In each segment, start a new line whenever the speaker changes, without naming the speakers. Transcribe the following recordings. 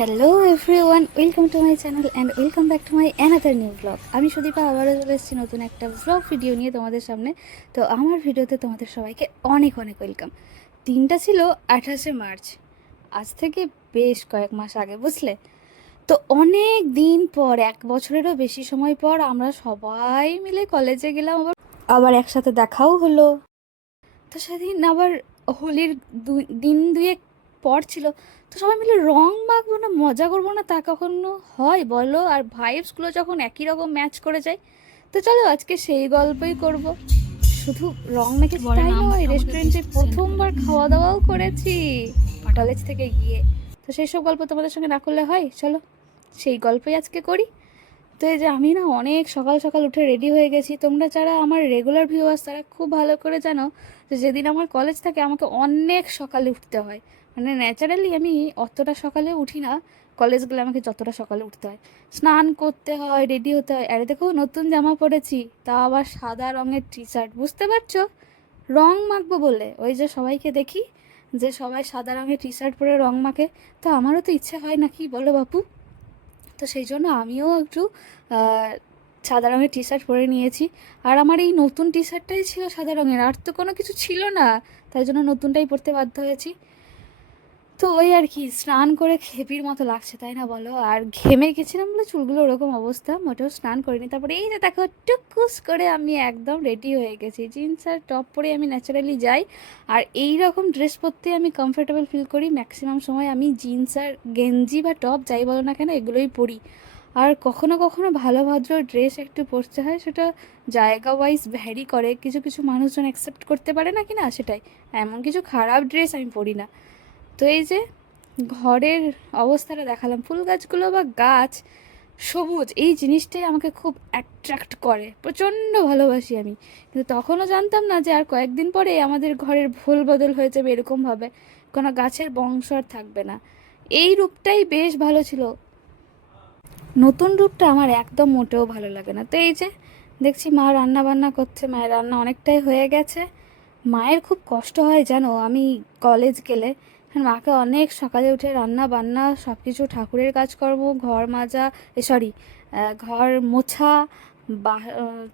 Hello everyone welcome to my channel and welcome back to my another new blog আমি সুদীপা আবারও চলে এসেছি নতুন একটা ব্লগ ভিডিও নিয়ে তোমাদের সামনে। তো আমার ভিডিওতে তোমাদের সবাইকে অনেক অনেক ওয়েলকাম দিনটা ছিল আঠাশে মার্চ। আজ থেকে বেশ কয়েক মাস আগে, বুঝলে? তো অনেক দিন পর, এক বছরেরও বেশি সময় পর আমরা সবাই মিলে কলেজে গেলাম, আবার আবার একসাথে দেখাও হলো। তো সেদিন আবার হোলির দিন দুয়েক পর ছিল। তো সবাই মিলে রং মাখবো না মজা করব না তা কখনো হয় বলো? আর ভাইবসগুলো যখন একই রকম ম্যাচ করে যায় তো চলো আজকে সেই গল্পই করব। শুধু রং মেখে তাই নয় রেস্টুরেন্টে প্রথমবার খাওয়া দাওয়াও করেছি কলেজ থেকে গিয়ে। তো সেই সব গল্প তোমাদের সঙ্গে না করলে হয়? চলো সেই গল্পই আজকে করি। তো এই যে আমি না অনেক সকাল সকাল উঠে রেডি হয়ে গেছি। তোমরা যারা আমার রেগুলার ভিউয়ার্স তারা খুব ভালো করে জানো যে যেদিন আমার কলেজ থাকে আমাকে অনেক সকালে উঠতে হয়। মানে ন্যাচারালি আমি অতটা সকালে উঠি না। কলেজ গেলে আমাকে যতটা সকালে উঠতে হয়। স্নান করতে হয় রেডি হতে হয়। আরে দেখো, নতুন জামা পরেছি, তা আবার সাদা রঙের টি শার্ট বুঝতে পারছ? রং মাখবো বলে। ওই যে সবাইকে দেখি যে সবাই সাদা রঙের টি শার্ট পরে রং মাখে। তো আমারও তো ইচ্ছে হয় নাকি? বলো বাপু। তো সেই জন্য আমিও একটু সাদা রঙের টি শার্ট পরে নিয়েছি। আর আমার এই নতুন টি শার্টটাই ছিল সাদা রঙের। আর তো কোনো কিছু ছিল না। তাই জন্য নতুনটাই পরতে বাধ্য হয়েছি। তো ওই আর কি, স্নান করে খেপির মতো লাগছে, তাই না বলো? আর ঘেমে গেছিলাম বলে চুলগুলো ওরকম অবস্থা, মোটেও স্নান করিনি। তারপরে এই যে দেখো টুকুস করে আমি একদম রেডি হয়ে গেছি। জিন্স আর টপ পরে আমি ন্যাচারালি যাই। আর এই রকম ড্রেস পরতে আমি কমফোর্টেবল ফিল করি। ম্যাক্সিমাম সময় আমি জিন্স আর গেঞ্জি বা টপ যাই বলো না কেন, এগুলোই পরি। আর কখনো কখনো ভালো ভদ্র ড্রেস একটু পরতে হয়, সেটা জায়গা ওয়াইজ ভ্যারি করে। কিছু কিছু মানুষজন অ্যাকসেপ্ট করতে পারে না কি না, সেটাই। এমন কিছু খারাপ ড্রেস আমি পরি না। তো এই যে ঘরের অবস্থাটা দেখালাম, ফুল গাছগুলো বা গাছ সবুজ, এই জিনিসটাই আমাকে খুব অ্যাট্রাক্ট করে, প্রচণ্ড ভালোবাসি আমি। কিন্তু তখনও জানতাম না যে আর কয়েকদিন পরে আমাদের ঘরের ভুল বদল হয়ে যাবে এরকমভাবে, কোনো গাছের বংশ আর থাকবে না। এই রূপটাই বেশ ভালো ছিল। নতুন রূপটা আমার একদম মোটেও ভালো লাগে না। তো এই যে দেখছি মা রান্না বান্না করছে, মায়ের রান্না অনেকটাই হয়ে গেছে। মায়ের খুব কষ্ট হয়, জানো, আমি কলেজ গেলে মাকে অনেক সকালে উঠে রান্না বান্না সব কিছু ঠাকুরের কাজকর্ম ঘর মাজা এ সরি ঘর মোছা বা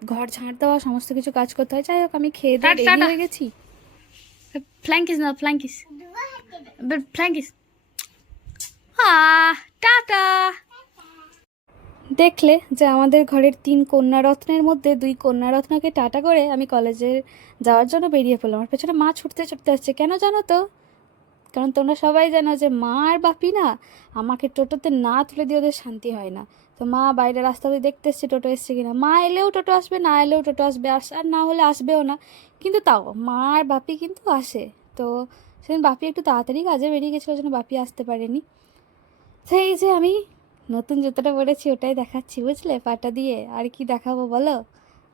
ঘর ঝাঁট দেওয়া সমস্ত কিছু কাজ করতে হয়। যাই হোক আমি খেয়ে দিয়ে রেডি হয়ে গেছি।
Flankies না ফ্ল্যাঙ্কিস ফ্ল্যাঙ্কিস টাটা।
দেখলে যে আমাদের ঘরের তিন কন্যারত্নের মধ্যে দুই কন্যারত্নকে টাটা করে আমি কলেজে যাওয়ার জন্য বেরিয়ে পড়লাম। আমার পেছনে মা ছুটতে ছুটতে আসছে। কেন জানো তো? কারণ তোমরা সবাই জানো যে মা আর বাপি না, আমাকে টোটোতে না তুলে দিয়ে ওদের শান্তি হয় না। তো মা বাইরে রাস্তা দিয়ে দেখতে এসছে টোটো এসছে কিনা। মা এলেও টোটো আসবে, না এলেও টোটো আসবে আস আর না হলে আসবেও না। কিন্তু তাও, মা আর বাপি কিন্তু আসে। তো সেদিন বাপি একটু তাড়াতাড়ি কাজে বেরিয়ে গেছিল জন্য বাপি আসতে পারেনি। তো এই যে আমি নতুন জুতোটা পরেছি, ওটাই দেখাচ্ছি, বুঝলে? পাটা দিয়ে, আর কি দেখাবো বলো?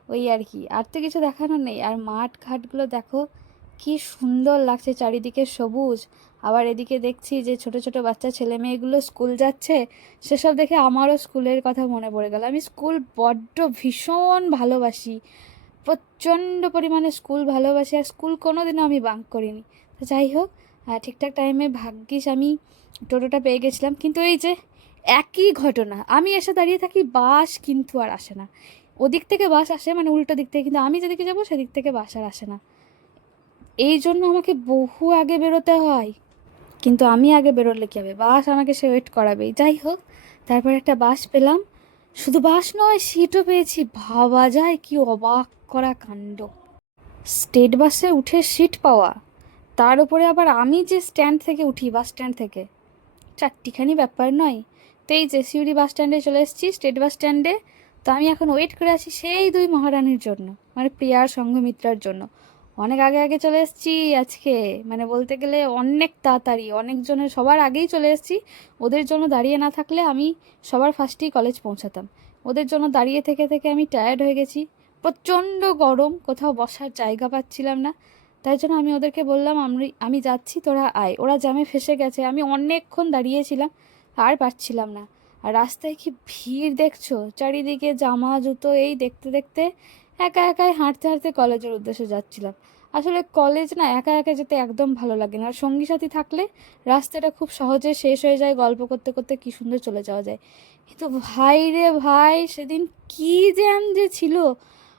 ওই আর কি। আর তো কিছু দেখানোর নেই। আর মাঠ ঘাটগুলো দেখো, কি সুন্দর লাগছে চারিদিকে সবুজ। আবার এদিকে দেখছি যে ছোট ছোট বাচ্চা ছেলে মেয়েগুলো স্কুল যাচ্ছে। সেসব দেখে আমারও স্কুলের কথা মনে পড়ে গেল। আমি স্কুল বড্ড ভীষণ ভালোবাসি। প্রচণ্ড পরিমাণে স্কুল ভালোবাসি আর স্কুল কোনো দিনও আমি বাঙ্ক করিনি। তো যাই হোক ঠিকঠাক টাইমে ভাগ্যিস আমি টোটোটা পেয়ে গেছিলাম। কিন্তু এই যে একই ঘটনা, আমি এসে দাঁড়িয়ে থাকি, বাস কিন্তু আর আসে না। ওদিক থেকে বাস আসে মানে উল্টো দিক থেকে, কিন্তু আমি যেদিকে যাব, সেদিক থেকে বাস আর আসে না। এই জন্য আমাকে বহু আগে বেরোতে হয়। কিন্তু আমি আগে বেরোলে কী হবে? বাস আমাকে সে ওয়েট করাবেই। যাই হোক, তারপর একটা বাস পেলাম। শুধু বাস নয় সিটও পেয়েছি। ভাবা যায় কি অবাক করা কাণ্ড। স্টেট বাসে উঠে সিট পাওয়া। তার উপরে আবার আমি যে স্ট্যান্ড থেকে উঠি বাস স্ট্যান্ড থেকে, চারটিখানি ব্যাপার নয়। তো এই যে সিউড়ি বাস স্ট্যান্ডে চলে এসেছি স্টেট বাস স্ট্যান্ডে তো আমি এখন ওয়েট করে আছি সেই দুই মহারানীর জন্য মানে প্রিয়ার সঙ্ঘমিত্রার জন্য। অনেক আগে আগে চলে এসেছি আজকে। মানে বলতে গেলে অনেক তাড়াতাড়ি, অনেকজনের সবার আগেই চলে এসেছি। ওদের জন্য দাঁড়িয়ে না থাকলে আমি সবার ফার্স্টেই কলেজ পৌঁছাতাম। ওদের জন্য দাঁড়িয়ে থেকে থেকে আমি টায়ার্ড হয়ে গেছি। প্রচণ্ড গরম, কোথাও বসার জায়গা পাচ্ছিলাম না। তাই জন্য আমি ওদেরকে বললাম আমি আমি যাচ্ছি, তোরা আয়। ওরা জ্যামে ফেসে গেছে। আমি অনেকক্ষণ দাঁড়িয়েছিলাম, আর পারছিলাম না। আর রাস্তায় কি ভিড় দেখছ? চারিদিকে জামা, জুতো, এই দেখতে দেখতে একা একাই হাঁটতে হাঁটতে কলেজের উদ্দেশ্যে যাচ্ছিলাম। আসলে কলেজ না একা একা যেতে একদম ভালো লাগে না। আর সঙ্গী সাথী থাকলে রাস্তাটা খুব সহজে শেষ হয়ে যায়, গল্প করতে করতে কি সুন্দর চলে যাওয়া যায়। কিন্তু ভাই রে ভাই, সেদিন কি জ্যাম যে ছিল?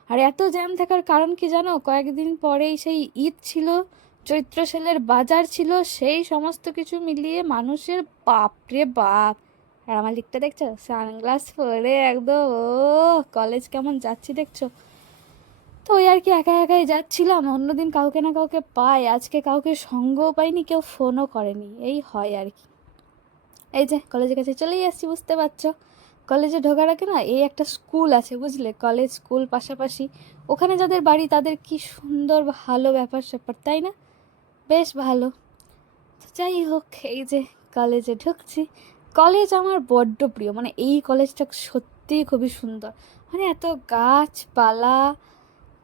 আর এত জ্যাম থাকার কারণ কি জানো? কয়েকদিন পরেই সেই ঈদ ছিল, চৈত্র সেলের বাজার ছিল, সেই সমস্ত কিছু মিলিয়ে মানুষের বাপ রে বাপ। আর আমার লিখটা দেখছ? সানগ্লাস পরে একদম ও কলেজ কেমন যাচ্ছি দেখছ? তো ওই আর কি একা একাই যাচ্ছিলাম, অন্যদিন কাউকে না কাউকে পাই, আজকে কাউকে সঙ্গও পাইনি, কেউ ফোনও করেনি, এই হয় আর কি। এই যে কলেজের কাছে চলেই আসছি, বুঝতে পারছ? কলেজে ঢোকার আগে না এই একটা স্কুল আছে, বুঝলে? কলেজ স্কুল পাশাপাশি ওখানে যাদের বাড়ি তাদের কি সুন্দর ভালো ব্যাপার স্যাপার, তাই না? বেশ ভালো। তো যাই হোক, এই যে কলেজে ঢুকছি। কলেজ আমার বড্ড প্রিয় মানে এই কলেজটা সত্যিই খুবই সুন্দর। মানে এত গাছপালা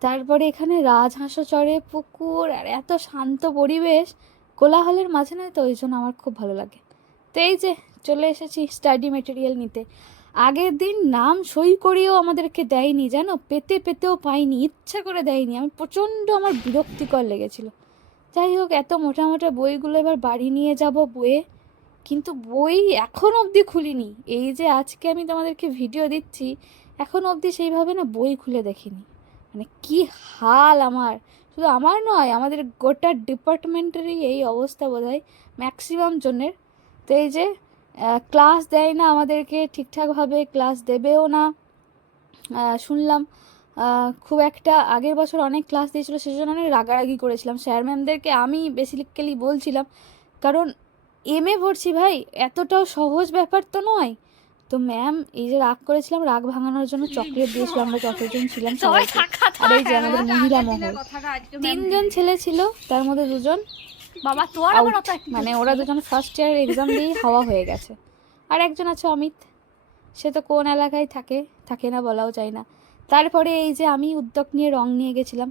তারপরে এখানে রাজহাঁসও চড়ে পুকুর, আর এত শান্ত পরিবেশ। কোলাহলের মাঝে নয় তো ওই জন্য আমার খুব ভালো লাগে। তো এই যে, চলে এসেছি স্টাডি মেটেরিয়াল নিতে। আগের দিন নাম সই করিয়েও আমাদেরকে দেয়নি, জানো? পেতে পেতেও পাইনি, ইচ্ছা করে দেয়নি। আমি প্রচণ্ড আমার বিরক্তিকর লেগেছিল। যাই হোক, এত মোটা মোটা বইগুলো এবার বাড়ি নিয়ে যাব বইয়ে। কিন্তু বই এখন অবধি খুলিনি। এই যে, আজকে আমি তোমাদেরকে ভিডিও দিচ্ছি, এখন অবধি সেইভাবে না বই খুলে দেখিনি। মানে কি হাল আমার? শুধু আমার নয়, আমাদের গোটা ডিপার্টমেন্টেরই এই অবস্থা বোধ হয় ম্যাক্সিমাম জনের। তো এই যে ক্লাস দেয় না আমাদেরকে, ঠিকঠাকভাবে ক্লাস দেবেও না। শুনলাম খুব একটা আগের বছর অনেক ক্লাস দিয়েছিল, সেজন্য অনেক রাগারাগি করেছিলাম। স্যার ম্যামদেরকে আমি বেসিক্যালি বলছিলাম, কারণ এম এ পড়ছি ভাই, এতটাও সহজ ব্যাপার তো নয়। তো ম্যাম এই যে রাগ করেছিলাম রাগ ভাঙানোর জন্য চকলেট দিয়েছিল আমরা যতজন ছিলাম
সবাই।
আর এই যে আমাদের মহিলা মহল। তিনজন ছেলে ছিল তার মধ্যে দুজন
বাবা তোর
মানে ওরা দুজন ফার্স্ট ইয়ার এক্সাম দিয়ে হাওয়া হয়ে গেছে। আর একজন আছে অমিত সে তো কোন এলাকায় থাকে থাকে না বলাও যায় না। তারপরে এই যে আমি উদ্যোগ নিয়ে রং নিয়ে গেছিলাম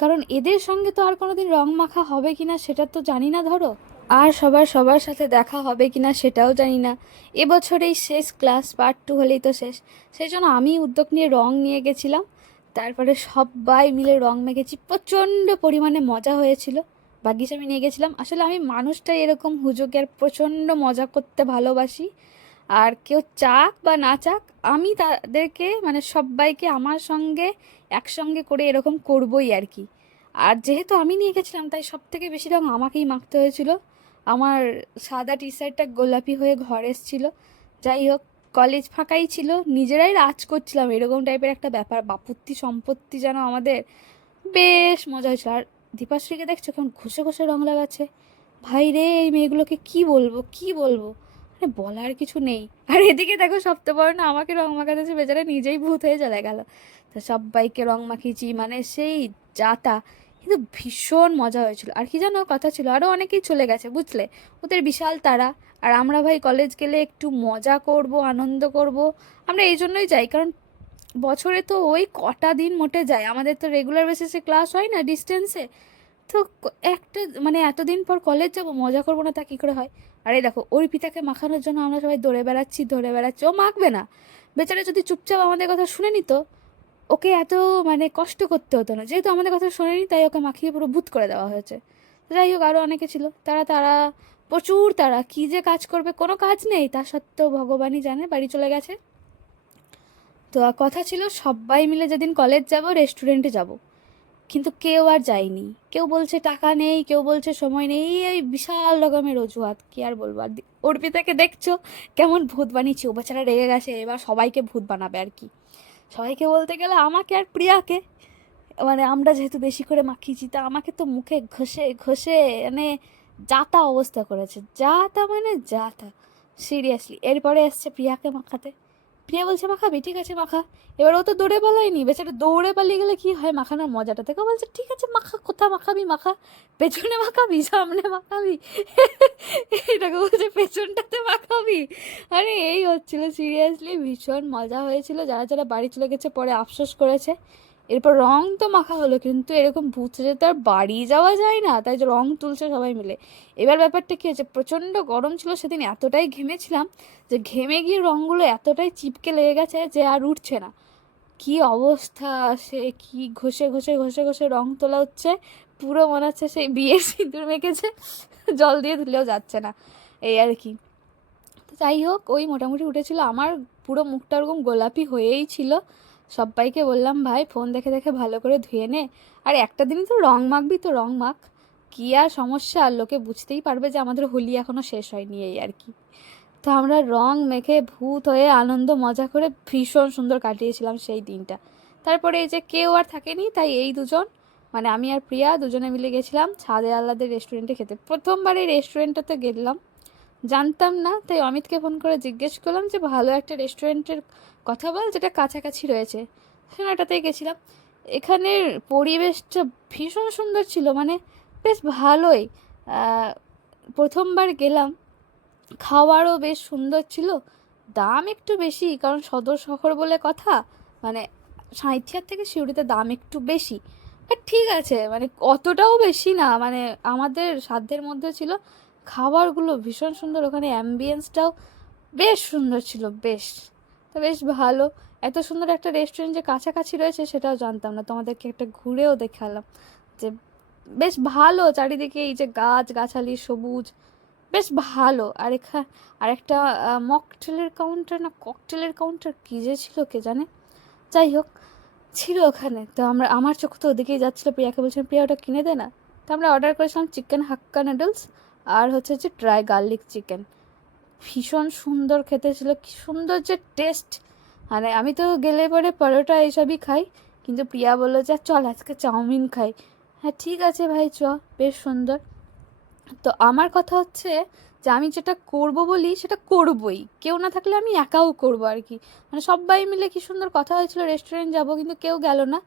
কারণ এদের সঙ্গে তো আর কোনোদিন রং মাখা হবে কিনা সেটা তো জানি না ধরো। আর সবার সবার সাথে দেখা হবে কিনা সেটাও জানি না। এবছর এই শেষ ক্লাস পার্ট টু হলেই তো শেষ। সেই জন্য আমি উদ্যোগ নিয়ে রং নিয়ে গেছিলাম। তারপরে সবাই মিলে রং মেখেছি। প্রচণ্ড পরিমাণে মজা হয়েছিল। বাগিচা আমি নিয়ে গেছিলাম। আসলে আমি মানুষটাই এরকম হুজুকে আর প্রচণ্ড মজা করতে ভালোবাসি। আর কেউ চাক বা না চাক, আমি তাদেরকে মানে সবাইকে আমার সঙ্গে, একসঙ্গে করে এরকম করবই আর কি। আর যেহেতু আমি নিয়ে গেছিলাম, তাই সব থেকে বেশি রঙ আমাকেই মাখতে হয়েছিল। আমার সাদা টি শার্টটা গোলাপি হয়ে ঘর এসছিল। যাই হোক, কলেজ ফাঁকাই ছিল, নিজেরাই রাজ করছিলাম। এরকম টাইপের একটা ব্যাপার, বাপত্তি সম্পত্তি যেন আমাদের। বেশ মজা হয়েছিল। আর দীপাশ্রীকে দেখছ কেমন ঘষে ঘষে রং লাগাচ্ছে? ভাই রে, এই মেয়েগুলোকে কি বলব কি বলব? মানে বলার কিছু নেই। আর এদিকে দেখো না আমাকে রং মাখাতেছে, বেচারা নিজেই ভূত হয়ে চলে গেল। তো সবাইকে রং মাখিয়েছি মানে সেই যাতা। কিন্তু ভীষণ মজা হয়েছিল। আর কি জানো কথা ছিল? আরও অনেকেই চলে গেছে, বুঝলে? ওদের বিশাল তারা। আর আমরা ভাই কলেজ গেলে একটু মজা করব, আনন্দ করব। আমরা এই জন্যই যাই, কারণ বছরে তো ওই কটা দিন মোটে যায় আমাদের তো রেগুলার বেসিসে ক্লাস হয় না ডিস্টেন্সে তো একটা মানে এতদিন পর কলেজ যাব, মজা করব না তা কী করে হয়? আর এই দেখো, অর্পিতাকে মাখানোর জন্য আমরা সবাই দৌড়ে বেড়াচ্ছি ধরে বেড়াচ্ছি। ও মাখবে না। বেচারা যদি চুপচাপ আমাদের কথা শুনে নিত ওকে এত মানে কষ্ট করতে হতো না। যেহেতু আমাদের কথা শোনেনি, তাই ওকে মাখিয়ে পুরো ভূত করে দেওয়া হয়েছে। যাই হোক আরও অনেকে ছিল। তারা তারা, প্রচুর তারা। কী যে কাজ করবে, কোনো কাজ নেই। তা সত্ত্বেও ভগবানই জানে, বাড়ি চলে গেছে। তো কথা ছিল, সবাই মিলে যেদিন কলেজ যাব রেস্টুরেন্টে যাব। কিন্তু কেউ আর যায়নি। কেউ বলছে টাকা নেই, কেউ বলছে সময় নেই। এই বিশাল রকমের অজুহাত, কি আর বলব? আর অর্পিতাকে দেখছ, কেমন ভূত বানিয়েছি ও বেচারা রেগে গেছে। এবার সবাইকে ভূত বানাবে আর কি। সবাইকে বলতে গেলে আমাকে আর প্রিয়াকে মানে আমরা যেহেতু বেশি করে মাখিয়েছি, তা আমাকে তো মুখে ঘষে ঘষে মানে যাতা অবস্থা করেছে। যা তা মানে যা তা সিরিয়াসলি এরপরে আসছে প্রিয়াকে মাখাতে। প্রিয়া বলছে মাখাবি ঠিক আছে, মাখা। এবার ও তো দৌড়ে পালায়নি। বেচারা দৌড়ে পালিয়ে গেলে কি হয়? মাখানোর মজাটা থেকে বলছে, ঠিক আছে, মাখা, কোথা মাখাবি, মাখা? পেছনে মাখাবি, সামনে মাখাবি? এটাকে বলছে, পেছনটাতে মাখাবি? আরে, এই হচ্ছিল সিরিয়াসলি ভীষণ মজা হয়েছিল। যারা যারা বাড়ি চলে গেছে, পরে আফসোস করেছে। এরপর রং তো মাখা হলো, কিন্তু এরকম ভূত যে তার বাড়ি যাওয়া যায় না, তাই রং তুলছে সবাই মিলে। এবার ব্যাপারটা কী হয়েছে? প্রচণ্ড গরম ছিল, সেদিন এতটাই ঘেমেছিলাম যে ঘেমে গিয়ে রঙগুলো এতটাই চিপকে লেগে গেছে যে আর উঠছে না। কি অবস্থা, সে কি ঘষে ঘষে ঘষে ঘষে রং তোলা হচ্ছে? পুরো মনে হচ্ছে সেই বিয়ের সিঁদুর মেখেছে, জল দিয়ে ধুলেও যাচ্ছে না, এই আর কি। তো যাই হোক, ওই মোটামুটি উঠেছিল, আমার পুরো মুখটা ওরকম গোলাপি হয়েই ছিল। সবাইকে বললাম, ভাই ফোন দেখে দেখে ভালো করে ধুয়ে নে। আর একটা দিন তো রং মাখবি তো রং মাখ। কী আর সমস্যা? আর লোকে বুঝতেই পারবে যে আমাদের হোলি এখনও শেষ হয়নি এই আর কি। তো আমরা রং মেখে ভূত হয়ে আনন্দ, মজা করে ভীষণ সুন্দর কাটিয়েছিলাম সেই দিনটা। তারপরে এই যে কেউ আর থাকেনি, তাই এই দুজন মানে আমি আর প্রিয়া, দুজনে মিলে গেছিলাম ছাদে আল্লাদের রেস্টুরেন্টে খেতে। প্রথমবার এই রেস্টুরেন্টটাতে গেলাম। জানতাম না, তাই অমিতকে ফোন করে জিজ্ঞেস করলাম যে, ভালো একটা রেস্টুরেন্টের কথা বল যেটা কাছাকাছি রয়েছে। ওটাতেই গেছিলাম। এখানের পরিবেশটা ভীষণ সুন্দর ছিল মানে বেশ ভালোই। প্রথমবার গেলাম। খাওয়ারও বেশ সুন্দর ছিল। দাম একটু বেশি, কারণ সদর শহর বলে কথা। মানে সাঁইথিয়ার থেকে সিউড়িতে দাম একটু বেশি। বাট ঠিক আছে মানে অতটাও বেশি না। মানে আমাদের সাধ্যের মধ্যে ছিল। খাবারগুলো ভীষণ সুন্দর, ওখানে অ্যাম্বিয়েন্সটাও বেশ সুন্দর ছিল, বেশ। তো বেশ ভালো। এত সুন্দর একটা রেস্টুরেন্ট যে কাছাকাছি রয়েছে সেটাও জানতাম না। তোমাদেরকে একটা ঘুরেও দেখালাম যে বেশ ভালো চারিদিকে এই যে গাছ গাছালি সবুজ, বেশ ভালো। আর এখা, আর একটা মকটেলের কাউন্টার না ককটেলের কাউন্টার কী যে ছিল কে জানে? যাই হোক, ছিল ওখানে। তো আমরা, আমার চোখ তো ওদিকেই যাচ্ছিল। প্রিয়াকে বলছিলাম, প্রিয়া, ওটা কিনে দে না। তো আমরা অর্ডার করেছিলাম চিকেন হাক্কা নুডলস আর হচ্ছে যে ড্রাই গার্লিক চিকেন ভীষণ সুন্দর খেতে ছিল, কি সুন্দর যে টেস্ট মানে আমি তো গেলে পরে পরোটা এইসবই খাই, কিন্তু প্রিয়া বলল যে চল আজকে চাউমিন খাই। হ্যাঁ ঠিক আছে ভাই, চ, বেশ সুন্দর। তো আমার কথা হচ্ছে যে, আমি যেটা করব বলি সেটা করবই। কেউ না থাকলে আমি একাও করব আর কি। মানে সবাই মিলে কি সুন্দর কথা হয়েছিল রেস্টুরেন্ট যাব, কিন্তু কেউ গেল না।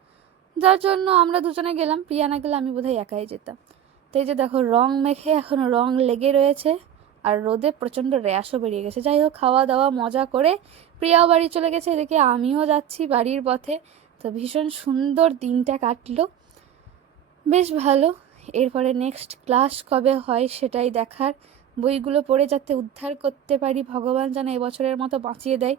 যার জন্য আমরা দুজনে গেলাম, প্রিয়া না গেলে আমি বোধহয় একাই যেতাম। তো এই যে দেখো, রং মেখে এখনও রং লেগে রয়েছে। আর রোদে প্রচণ্ড র্যাশও বেরিয়ে গেছে। যাই হোক, খাওয়া দাওয়া, মজা করে প্রিয়াও বাড়ি চলে গেছে এদিকে, আমিও যাচ্ছি বাড়ির পথে। তো ভীষণ সুন্দর দিনটা কাটলো। বেশ ভালো। এরপরে নেক্সট ক্লাস কবে হয় সেটাই দেখার। বইগুলো পড়ে যাতে উদ্ধার করতে পারি, ভগবান যেন এবছরের মতো বাঁচিয়ে দেয়।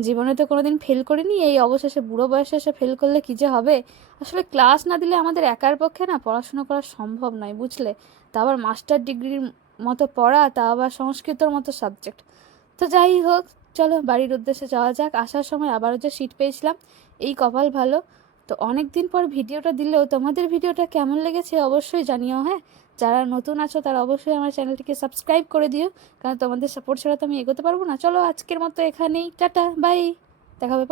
জীবনে তো কোনোদিন ফেল করিনি, এই অবশেষে, বুড়ো বয়সে এসে ফেল করলে কী যে হবে? আসলে ক্লাস না দিলে আমাদের একার পক্ষে না পড়াশুনো করা সম্ভব নয়, বুঝলে? তা আবার মাস্টার ডিগ্রির মতো পড়া, তা আবার সংস্কৃতর মতো সাবজেক্ট তো যাই হোক, চলো বাড়ির উদ্দেশ্যে যাওয়া যাক। আসার সময় আবারও যে সিট পেয়েছিলাম, এই কপাল ভালো। তো অনেক দিন পর ভিডিওটা দিলেও তোমাদের ভিডিওটা কেমন লেগেছে অবশ্যই জানিও হ্যাঁ? যারা নতুন আছো, তারা অবশ্যই আমার চ্যানেলটিকে সাবস্ক্রাইব করে দিও, কারণ তোমাদের সাপোর্ট ছাড়া তো আমি এগোতে পারব না। চলো আজকের মতো এখানেই, টাটা বাই দেখা হবে।